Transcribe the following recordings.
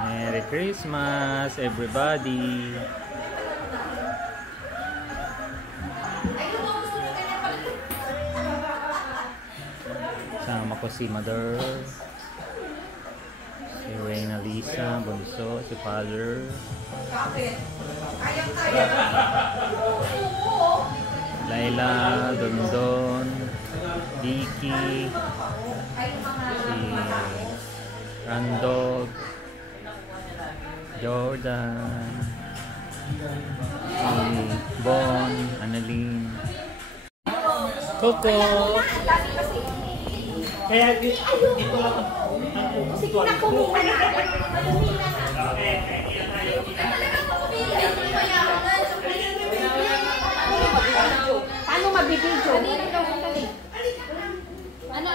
Merry Christmas, everybody! Sama ko si Mother, si Reyna Lisa, Bunso, si Father, Laila, Dondon, Vicky, si Randog, Jordan, si Bon, Annalyn, Coco. Kaya dito lang ang sige na, kumuha na. Paano mabibidyo? Ano?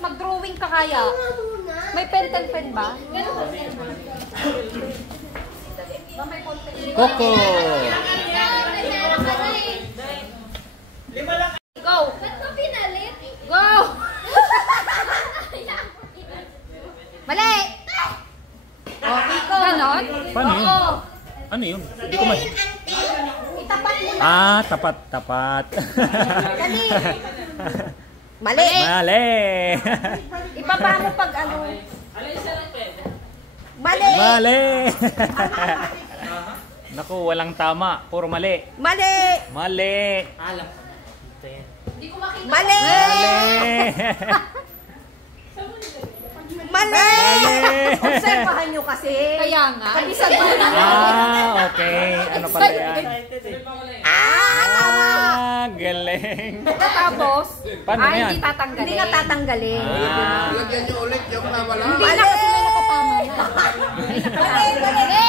Mag-drawing ka kaya? May pen ba? Coco! Go! Ba't mo pinalit? Go! Mali! Ganon? Paano yun? Ano yun? Hindi ko Itapat mo na. Ah, tapat. Dali! Mali! Mali! Ibaba mo pag ano. Mali! Mali! Naku, walang tama. Puro mali. Mali! Mali! alam. Mali! Mali! Mali! Mali! Observahan nyo kasi. Kaya nga. Kapisan mo na. Ah, okay. Ano pala yan? Ah, galing. Tapos, Paano na yan? hindi tatanggalin. Hindi na tatanggalin. Ah. Lagyan nyo ulit yung nawala. Hindi na kasi may nakatama na. Mali!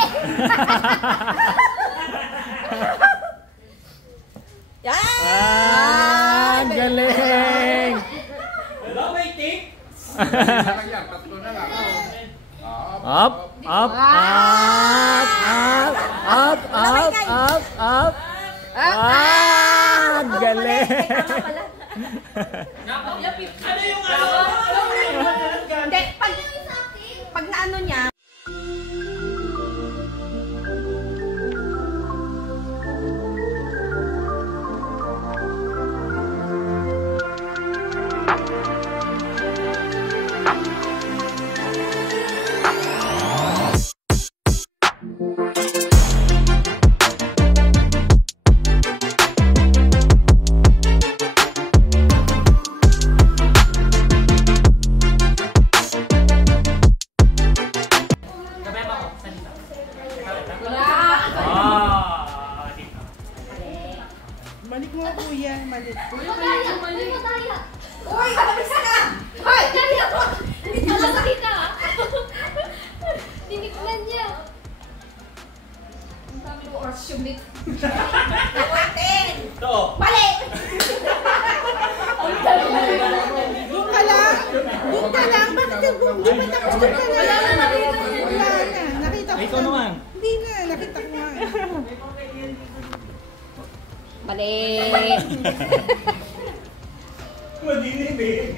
Yan! Ah, galing. Hello, waiting. Tatlo na lang. Up, up, up, up, up, up, up. Ah, galing. Ano yung ano? Hindi, pag naano niya, Balik mo kuya, malik. Uy, kalabis ka! Hoy! Hindi ka masakit na! Tinikman niya. Ang sabi mo, or shumit. Nakuatin! Ito. Mali! Doon ka lang. Bakit di ba tapos doon ka lang? Wala na. Nakita ko. Ikaw naman. Hindi na, nakita ko nga. Mali! Madilim eh.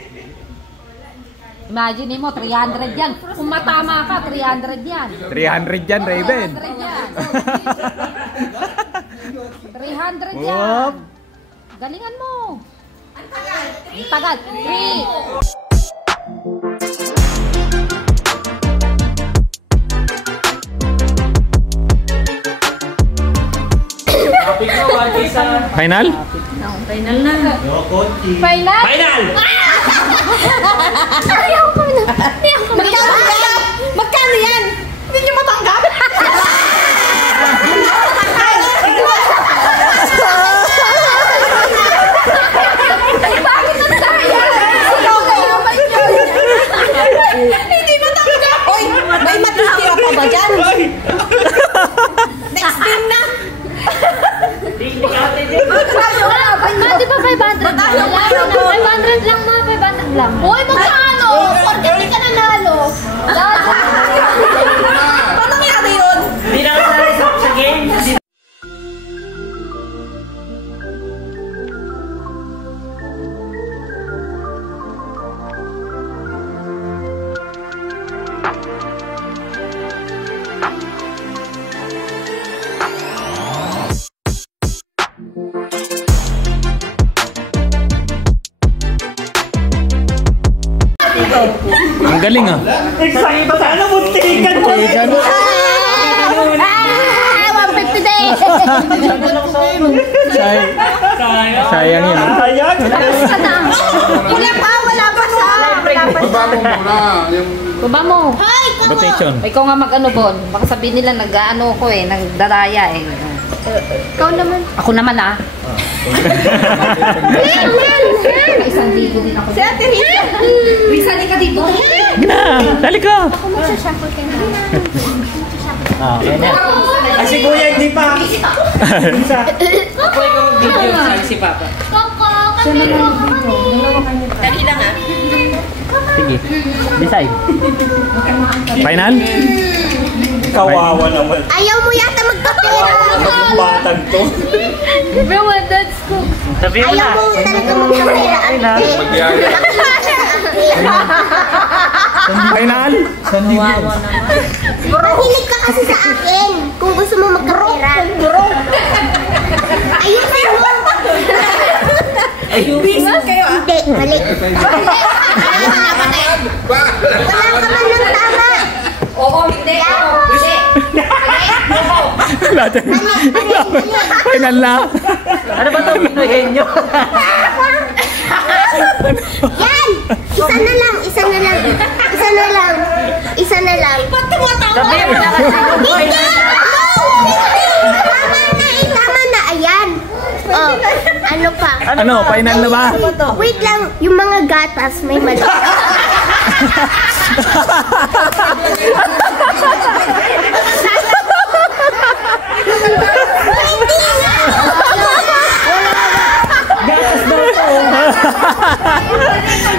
Imagine mo, 300 yan. Kung matama ka, 300 yan. 300 yan, Raven. 300 yan. 300 yan. Whoop. Galingan mo. Ang tagal. 3. Topic na, wag isa. Final? Final na. No, konti. Final? Final! Ayaw ko na. Magkano yan? Hindi nyo matanggap? Bakit ang saya? Hindi matanggap. Oy, may matitira pa ba dyan? Next game na. Di ba 500 lang? 500 lang ma, 500 lang. Uy, magkano? 40 ka na Ang galing ah. Eksakto sana muntikan mo. 150 day! Sayang yun. ah. Ayan. Wala pa sa... Baba mo muna. Yung Baba mo. Rotation. Ikaw nga mag-ano, Bon. Baka sabihin nila nag-ano ko eh, nagdaraya eh. Ikaw naman. Ako naman ah. Isang libo din ako. Si Ate Risa. Risa, ka dito. Na, dali ka. Ako magsashuffle ka na. Ah, okay na. Ay, si Kuya hindi pa. Isa. Koko, kami ko kami. Dali lang ah. Sige. Decide. Final? Kawawa naman. Ayaw mo yata magpapera. Anong batang to? Bro, that's cool. Sabihin mo na. Ayaw mo talaga magpapera. magyaya. Final? Mahilig ka kasi sa akin. Kung gusto mo magkapera. Ayusin mo. Ayusin kayo ah. Hindi, mali. Wala ka man ng tama. Oo, hindi. Hindi. Lahat. Final na. Ano ba itong pinagay nyo? Yan! Isa na lang, isa na lang. Isa na lang. Isa na lang. Ba't tumatawa? Sabihin mo na kasi. Hindi! Tama na eh, tama na. Ayan. Oh, ano pa? Ano, final na ba? Wait lang, yung mga gatas may mali.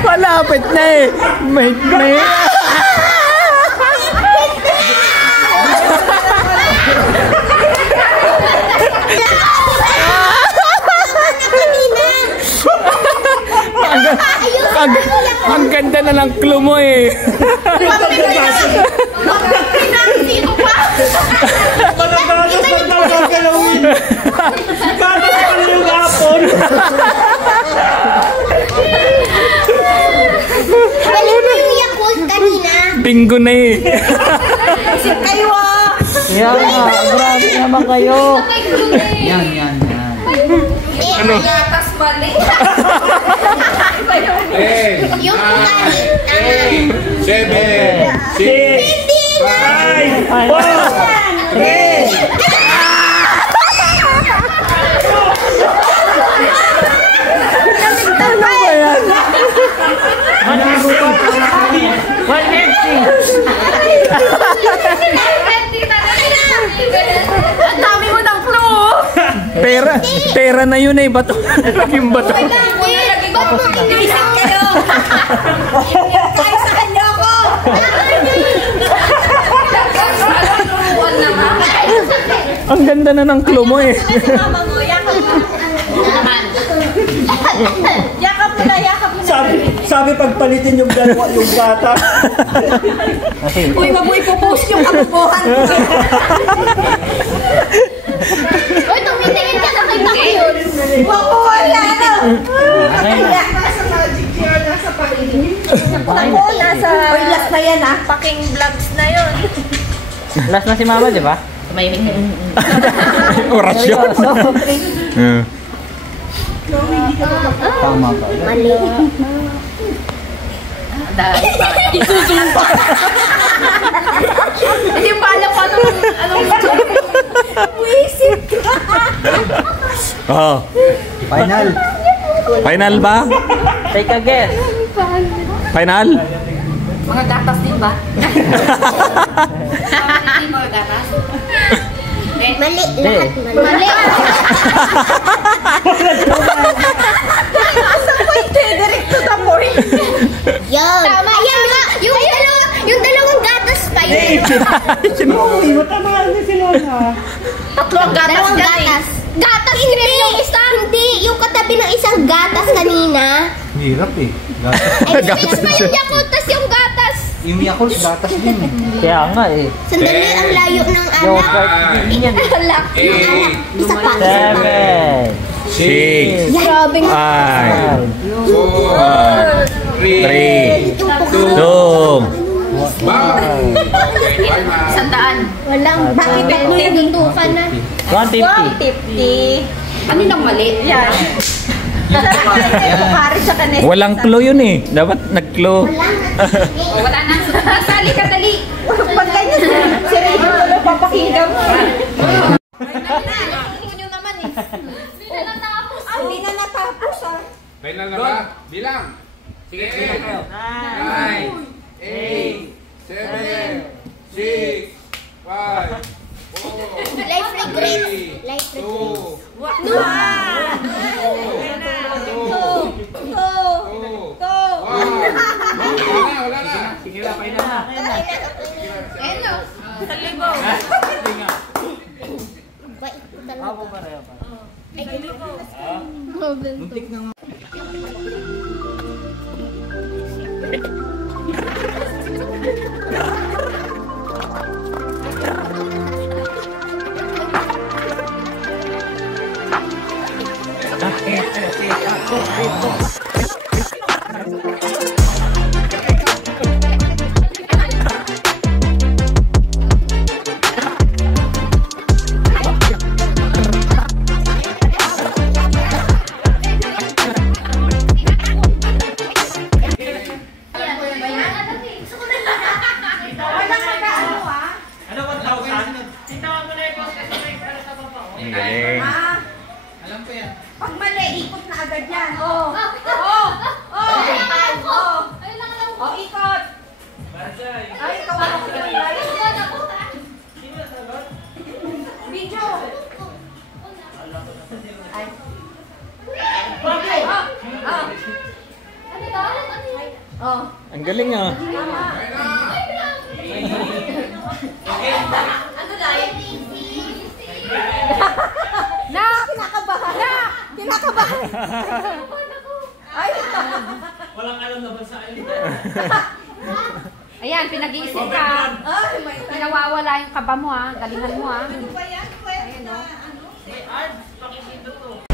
Malapit na eh. May... Ang ganda na ng clue mo eh. Managalos lang daw gagalawin. Gatas pa na yung hapon. Balik mo yung Yakult kanina. Bingo na eh. Kayo ah. Yan nga. Grabe naman kayo. Yan. Ano? Gatas mali. Yung ugali. Tama. 7, 6, 5, 4, 3. Ang dami mo ng clue. Pera na yun eh. Bato. Naging bato. Ba't mo inisip kayo? Kaisahan niyo ako. Ang ganda na ng clue mo eh. Mama mo, yakap mo. Yakap mo na, yakap mo na. Sabi pagpalitin yung dalawa yung bata. Uy, wag mo ipopost yung kabubuhan. Uy, tumitingin ka na kay Bakyon. Wag mo wala na. Ako, nasa... Uy, last na yan ah. Paking vlogs na yun. Last na si Mama, di ba? Tumahimik ka. Orasyon. Tama ka. Mali. Dahil pa. Isusumpa. Hindi pa alam ko anong Wisip ka. Oh. Final. Final ba? Take a guess. Final? mga gatas din ba? Hindi mga gatas. Mali, lahat mali. Mali. Sa point eh, direct to the point. Yun. Tama. Ayan nga, yung dalawang gatas pa yun. Uy, matamaan na si Lola. Tatlong gatas Dalawang yan eh. gatas. Gatas cream yung isa. Hindi, yung katabi ng isang gatas kanina. Hirap eh. Ay, Gatas pa yung Yakult, tas yung gatas. Yung Yakult, gatas din eh. Kaya nga eh. Sandali, ang layo ng anak. Yogurt din yan. Ang layo ng anak. Isa pa. 7, 6, Grabing 5, 4, 3, 3, yung Dong. Bang! Okay, bye na. 100. Walang bakit ako tinutukan na. 150. Ano nang mali? Yan. Pare sa kanila. Walang clue yun eh. Dapat nag-clue. O, wala na. Sali ka, dali. Pag ganyan, si Raven wala papakinggan mo. Hindi na natapos ah. Final na ba? Bilang. Sige, sige. 9, 8, 7, 6, 5, 4, Life regrets. Life 2, regrets. 1. Wala na. Sige lang, final na. Hello. Bait ko talaga. Muntik na nga. Ano, 1,000? Ang galing. Pag mali, ikot na agad yan. Oh. Oh. Oh. Oh, ikot. Ay, ikaw ako kulay. Video. Ay. Okay. Oh. Ang galing ah. Na! Kinakabahan! Na! Kinakabahan! Ay! Walang alam na bansa yun. Ayan, pinag-iisip ka. Ay, may Pinawawala yung kaba mo ha. Galingan mo ha. pa yan, pwede na. Ards, pakikita to.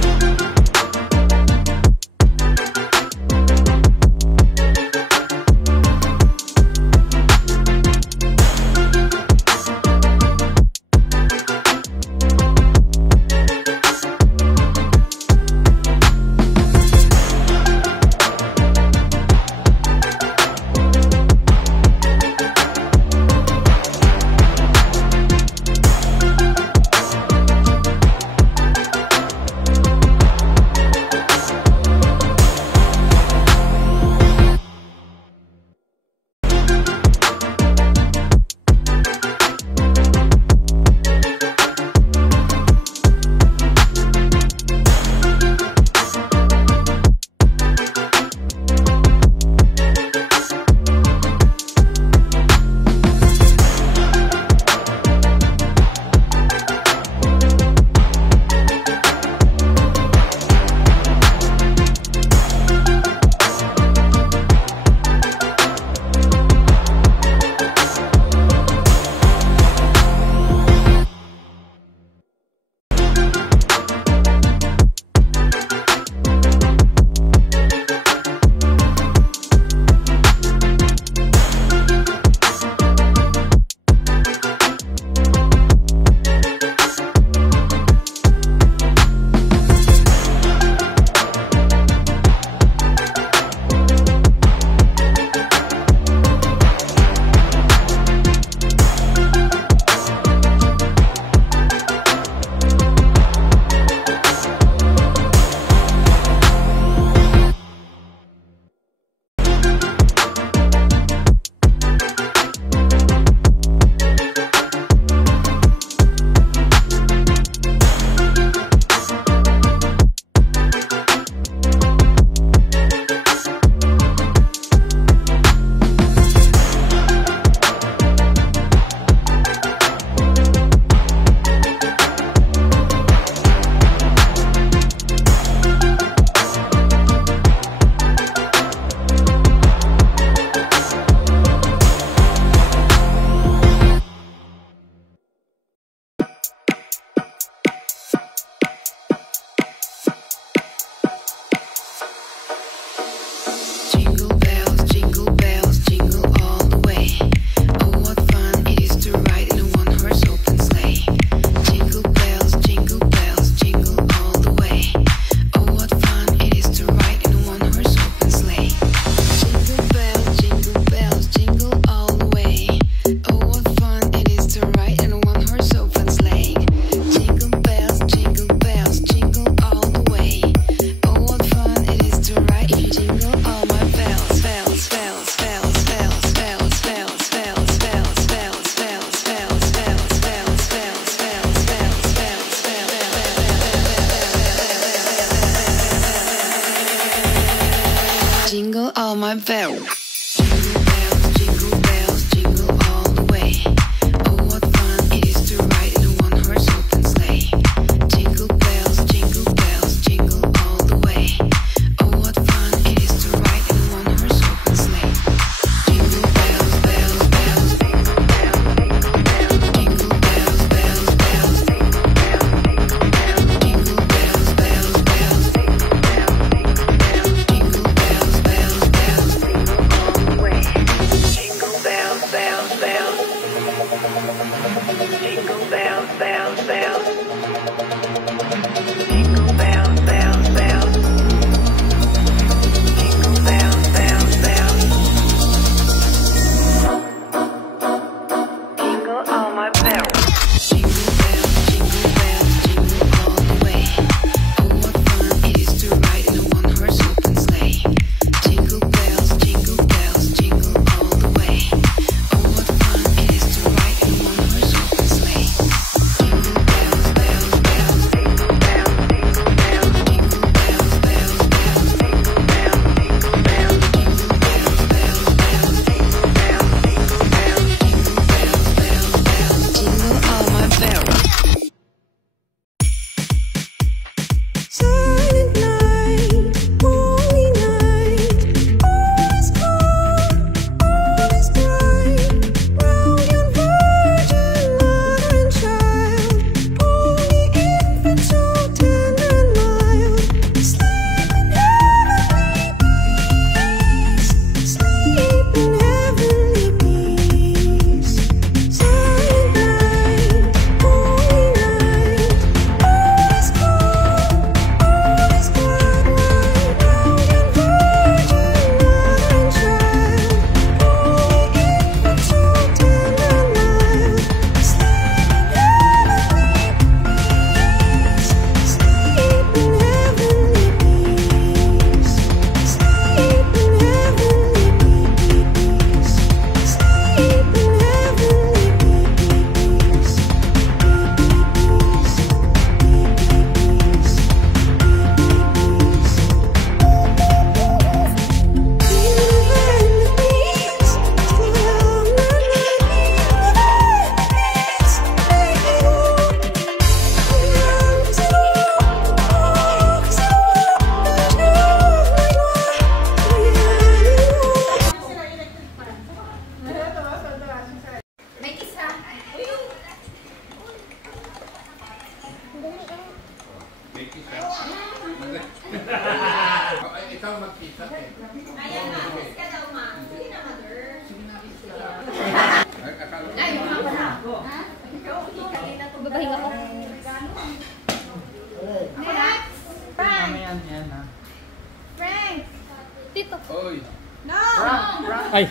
Ay!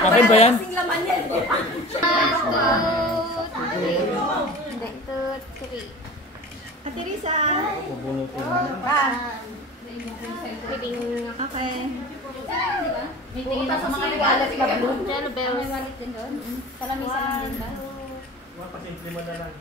Akin ba yan? Kasing laman yan. 1, 2, 3. Ate Risa. Okay. May tingin na sa mga wallet na blue. May wallet din doon. Salamisan din ba? Pasimple mo na lang.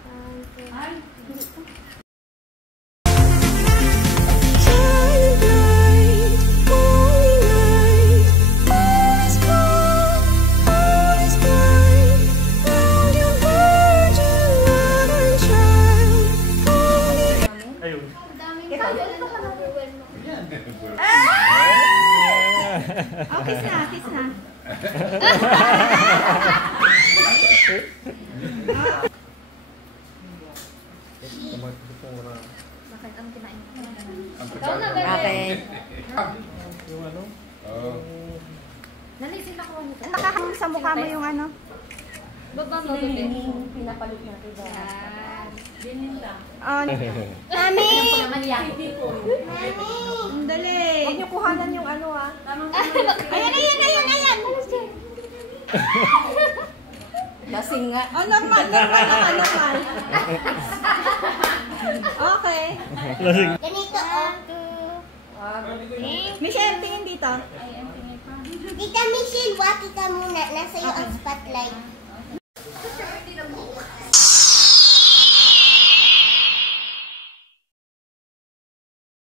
Ayun. Oh, kiss na, kiss na. Bakit ang kinain? Ikaw na, bebe. Okay. Yung ano? Oo. Nalisin ako nito. Nakahang sa mukha mo yung ano? Baba mo, bebe. Pinapalit natin ba? Oh, Mami! Alam ko naman yan. ang dali. Huwag niyo kuhanan yung ano ah. Ayan! Lasing nga. Oh, normal naman. Okay. Ganito, oh. Michelle, tingin dito. Tita Michelle, waki ka muna. Nasa iyo ang spotlight.